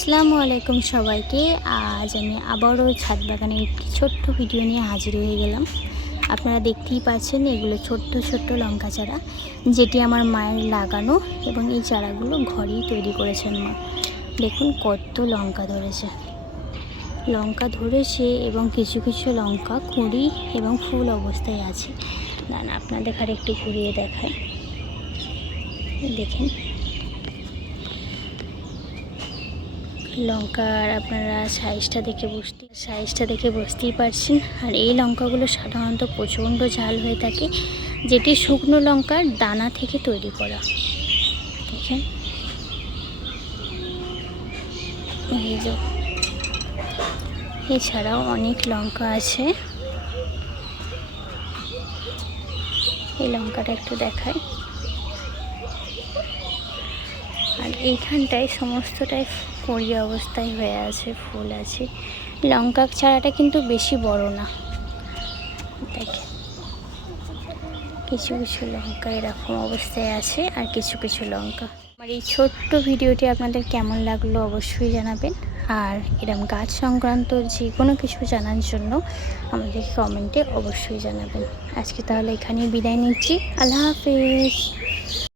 আসসালামু আলাইকুম সবাইকে। আজ আমি আবারও ছাদ বাগানে একটি ছোট্ট ভিডিও নিয়ে হাজির হয়ে গেলাম। আপনারা দেখতেই পাচ্ছেন এগুলো ছোট্ট ছোট্ট লঙ্কা চারা, যেটি আমার মায়ের লাগানো, এবং এই চারাগুলো ঘরেই তৈরি করেছেন মা। দেখুন কত লঙ্কা ধরেছে এবং কিছু কিছু লঙ্কা কুঁড়ি এবং ফুল অবস্থায় আছে। না আপনাদের ঘরে একটু ঘুরিয়ে দেখায়, দেখেন লঙ্কার আপনারা সাইজটা দেখে বুঝতেই পারছেন। আর এই লঙ্কাগুলো সাধারণত প্রচণ্ড ঝাল হয়ে থাকে, যেটি শুকনো লঙ্কার দানা থেকে তৈরি করা। দেখেন এই যে, এছাড়াও অনেক লঙ্কা আছে। এই লঙ্কাটা একটু দেখায়। আর এইখানটায় সমস্তটাই কুঁড়ি অবস্থায় হয়ে আছে, ফুল আছে। লঙ্কা চারাটা কিন্তু বেশি বড় না। দেখেন কিছু কিছু লঙ্কা এরকম অবস্থায় আছে, আর কিছু কিছু লঙ্কা। আমার এই ছোট্ট ভিডিওটি আপনাদের কেমন লাগলো অবশ্যই জানাবেন। আর এরকম গাছ সংক্রান্ত যে কোনো কিছু জানার জন্য আমাদের কমেন্টে অবশ্যই জানাবেন। আজকে তাহলে এখানেই বিদায় নিচ্ছি। আল্লাহ হাফেজ।